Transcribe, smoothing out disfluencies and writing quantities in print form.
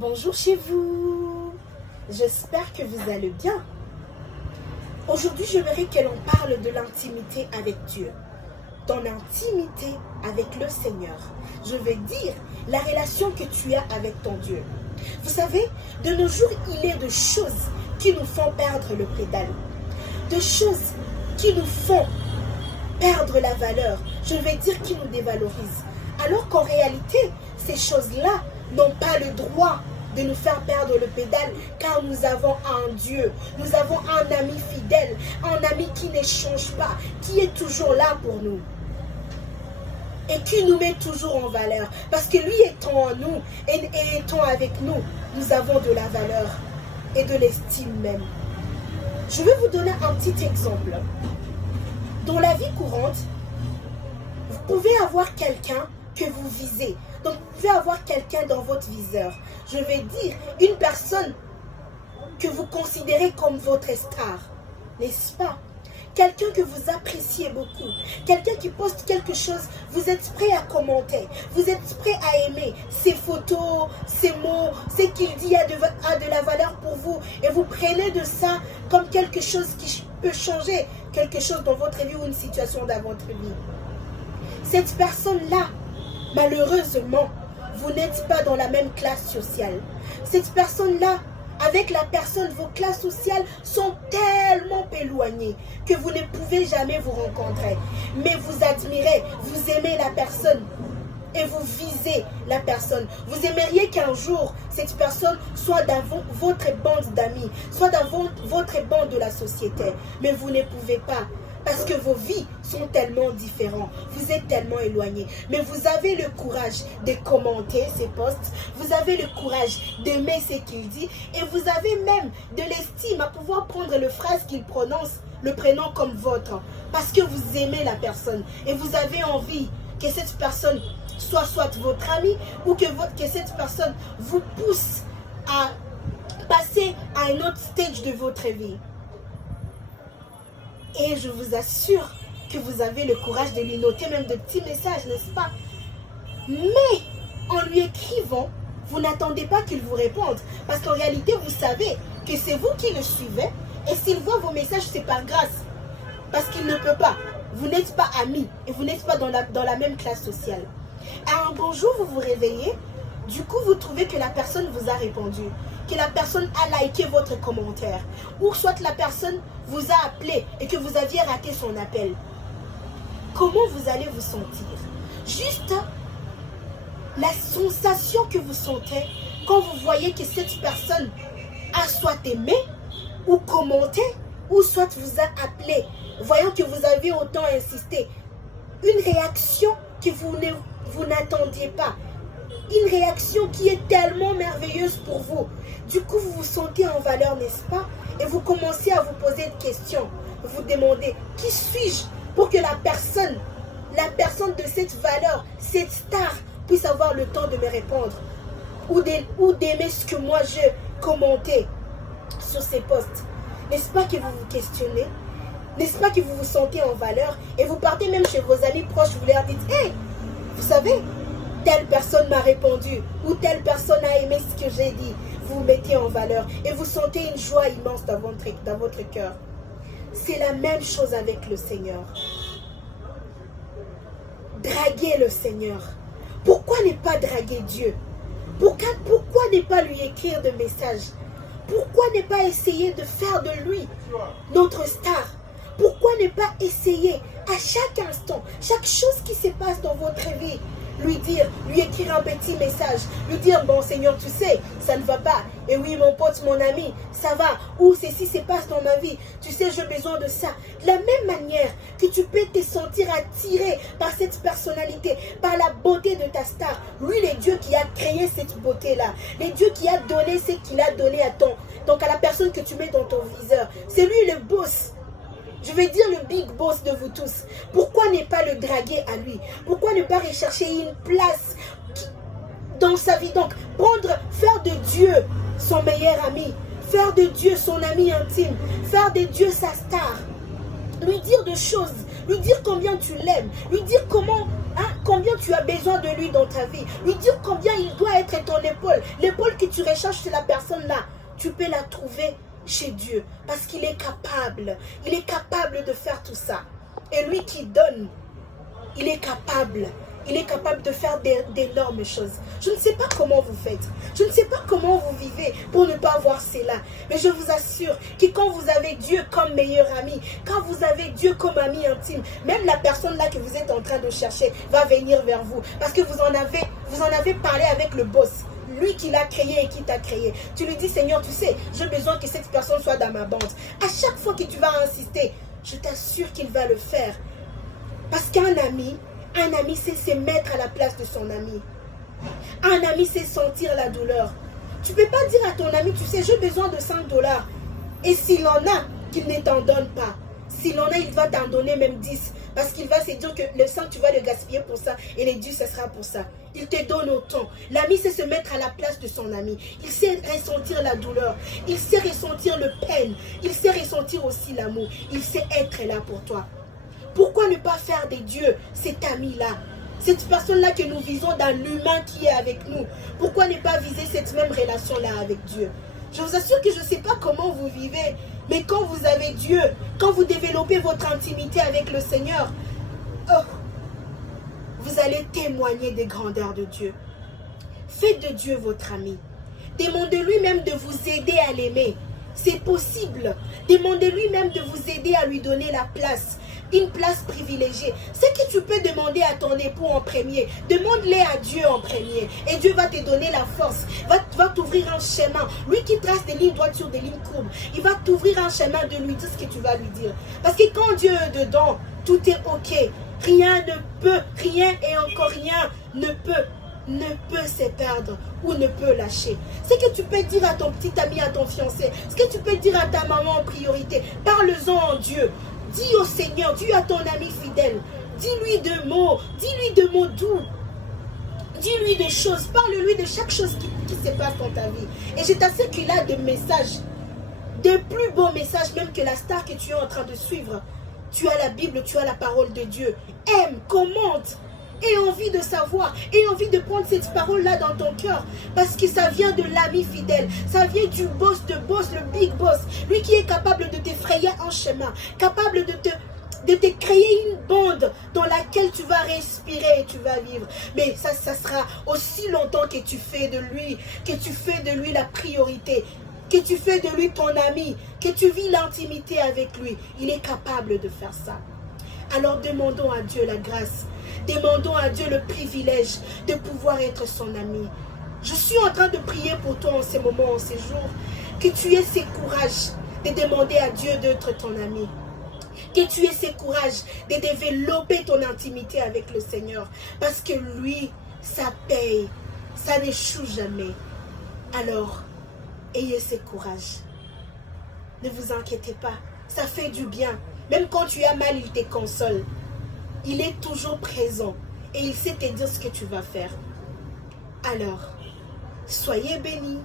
Bonjour chez vous, j'espère que vous allez bien. Aujourd'hui, j'aimerais qu'elle en parle de l'intimité avec Dieu. Dans l'intimité avec le Seigneur, je vais dire la relation que tu as avec ton Dieu. Vous savez, de nos jours, il est de choses qui nous font perdre le pédale. De choses qui nous font perdre la valeur. Je vais dire qui nous dévalorisent. Alors qu'en réalité, ces choses-là n'ont pas le droit de nous faire perdre le pédale, car nous avons un Dieu, nous avons un ami fidèle, un ami qui ne change pas, qui est toujours là pour nous et qui nous met toujours en valeur, parce que lui étant en nous et étant avec nous, nous avons de la valeur et de l'estime même. Je vais vous donner un petit exemple. Dans la vie courante, vous pouvez avoir quelqu'un que vous visez. Donc, vous pouvez avoir quelqu'un dans votre viseur. Je vais dire, une personne que vous considérez comme votre star, n'est-ce pas? Quelqu'un que vous appréciez beaucoup. Quelqu'un qui poste quelque chose, vous êtes prêt à commenter. Vous êtes prêt à aimer ses photos, ses mots, ce qu'il dit a de la valeur pour vous. Et vous prenez de ça comme quelque chose qui peut changer quelque chose dans votre vie ou une situation dans votre vie. Cette personne-là, malheureusement, vous n'êtes pas dans la même classe sociale. Cette personne-là, avec la personne, vos classes sociales sont tellement éloignées que vous ne pouvez jamais vous rencontrer. Mais vous admirez, vous aimez la personne et vous visez la personne. Vous aimeriez qu'un jour, cette personne soit dans votre bande d'amis, soit dans votre bande de la société. Mais vous ne pouvez pas. Parce que vos vies sont tellement différentes. Vous êtes tellement éloignés. Mais vous avez le courage de commenter ses posts. Vous avez le courage d'aimer ce qu'il dit. Et vous avez même de l'estime à pouvoir prendre le phrase qu'il prononce, le prénom comme votre. Parce que vous aimez la personne. Et vous avez envie que cette personne soit votre ami ou que cette personne vous pousse à passer à un autre stage de votre vie. Et je vous assure que vous avez le courage de lui noter même de petits messages, n'est-ce pas? Mais en lui écrivant, vous n'attendez pas qu'il vous réponde. Parce qu'en réalité, vous savez que c'est vous qui le suivez. Et s'il voit vos messages, c'est par grâce. Parce qu'il ne peut pas. Vous n'êtes pas amis et vous n'êtes pas dans la même classe sociale. À un bon jour, vous vous réveillez. Du coup, vous trouvez que la personne vous a répondu, que la personne a liké votre commentaire, ou soit la personne vous a appelé et que vous aviez raté son appel. Comment vous allez vous sentir? Juste la sensation que vous sentez quand vous voyez que cette personne a soit aimé ou commenté, ou soit vous a appelé, voyant que vous avez autant insisté. Une réaction que vous n'attendiez pas. Une réaction qui est tellement merveilleuse pour vous. Du coup, vous vous sentez en valeur, n'est-ce pas? Et vous commencez à vous poser des questions. Vous vous demandez, qui suis-je pour que la personne de cette valeur, cette star, puisse avoir le temps de me répondre ou d'aimer ce que moi je commentais sur ces posts. N'est-ce pas que vous vous questionnez? N'est-ce pas que vous vous sentez en valeur? Et vous partez même chez vos amis proches, vous leur dites, hey, vous savez, telle personne m'a répondu ou telle personne a aimé ce que j'ai dit. Vous vous mettez en valeur et vous sentez une joie immense dans votre cœur. C'est la même chose avec le Seigneur. Draguez le Seigneur. Pourquoi ne pas draguer Dieu? Pourquoi ne pas lui écrire de messages? Pourquoi ne pas essayer de faire de lui notre star? Pourquoi ne pas essayer à chaque instant, chaque chose qui se passe dans votre vie, lui écrire un petit message, lui dire, bon Seigneur, tu sais, ça ne va pas. Et oui, mon pote, mon ami, ça va. Ou ceci se passe dans ma vie. Tu sais, j'ai besoin de ça. De la même manière que tu peux te sentir attiré par cette personnalité, par la beauté de ta star. Lui, le Dieu qui a créé cette beauté-là. Le Dieu qui a donné ce qu'il a donné donc à la personne que tu mets dans ton viseur. C'est lui le boss. Je vais dire le big boss de vous tous. Pourquoi ne pas le draguer à lui? Pourquoi ne pas rechercher une place dans sa vie? Donc, faire de Dieu son meilleur ami. Faire de Dieu son ami intime. Faire de Dieu sa star. Lui dire des choses. Lui dire combien tu l'aimes. Lui dire comment, Hein? Combien tu as besoin de lui dans ta vie. Lui dire combien il doit être ton épaule. L'épaule que tu recherches chez la personne là, tu peux la trouver chez Dieu. Parce qu'il est capable. Il est capable de faire tout ça. Et lui qui donne, il est capable. Il est capable de faire d'énormes choses. Je ne sais pas comment vous faites. Je ne sais pas comment vous vivez pour ne pas voir cela. Mais je vous assure que quand vous avez Dieu comme meilleur ami, quand vous avez Dieu comme ami intime, même la personne là que vous êtes en train de chercher va venir vers vous. Parce que vous en avez parlé avec le boss. Lui qui l'a créé et qui t'a créé. Tu lui dis, Seigneur, tu sais, j'ai besoin que cette personne soit dans ma bande. À chaque fois que tu vas insister, je t'assure qu'il va le faire. Parce qu'un ami sait se mettre à la place de son ami. Un ami sait sentir la douleur. Tu ne peux pas dire à ton ami, tu sais, j'ai besoin de $5. Et s'il en a, qu'il ne t'en donne pas. S'il en a, il va t'en donner même 10. Parce qu'il va se dire que le 5, tu vas le gaspiller pour ça. Et les 10, ce sera pour ça. Il te donne autant. L'ami sait se mettre à la place de son ami. Il sait ressentir la douleur. Il sait ressentir le peine. Il sait ressentir aussi l'amour. Il sait être là pour toi. Pourquoi ne pas faire de Dieu cet ami-là? Cette personne-là que nous visons dans l'humain qui est avec nous. Pourquoi ne pas viser cette même relation-là avec Dieu? Je vous assure que je ne sais pas comment vous vivez. Mais quand vous avez Dieu, quand vous développez votre intimité avec le Seigneur, oh, vous allez témoigner des grandeurs de Dieu. Faites de Dieu votre ami. Demandez-lui même de vous aider à l'aimer. C'est possible. Demandez-lui même de vous aider à lui donner la place. Une place privilégiée. Ce que tu peux demander à ton époux en premier, demande-le à Dieu en premier. Et Dieu va te donner la force. Va t'ouvrir un chemin. Lui qui trace des lignes droites sur des lignes courbes, il va t'ouvrir un chemin de lui dire ce que tu vas lui dire. Parce que quand Dieu est dedans, tout est ok. Rien ne peut, rien et encore rien ne peut se perdre ou ne peut lâcher. Ce que tu peux dire à ton petit ami, à ton fiancé, ce que tu peux dire à ta maman en priorité, parle-en en Dieu. Dis au Seigneur, dis à ton ami fidèle, dis-lui de mots doux. Dis-lui des choses, parle-lui de chaque chose qui se passe dans ta vie. Et je t'assure qu'il a des messages, des plus beaux messages même que la star que tu es en train de suivre. Tu as la Bible, tu as la parole de Dieu. Aime, commente. Aie envie de savoir, aie envie de prendre cette parole-là dans ton cœur. Parce que ça vient de l'ami fidèle. Ça vient du boss de boss, le big boss. Lui qui est capable de t'effrayer un chemin. Capable de te créer une bande dans laquelle tu vas respirer et tu vas vivre. Mais ça sera aussi longtemps que tu fais de lui la priorité. Que tu fais de lui ton ami. Que tu vis l'intimité avec lui. Il est capable de faire ça. Alors demandons à Dieu la grâce. Demandons à Dieu le privilège de pouvoir être son ami. Je suis en train de prier pour toi en ces moments, en ces jours. Que tu aies ce courage de demander à Dieu d'être ton ami. Que tu aies ce courage de développer ton intimité avec le Seigneur. Parce que lui, ça paye. Ça n'échoue jamais. Alors, ayez ce courage. Ne vous inquiétez pas. Ça fait du bien. Même quand tu as mal, il te console. Il est toujours présent et il sait te dire ce que tu vas faire. Alors, soyez bénis.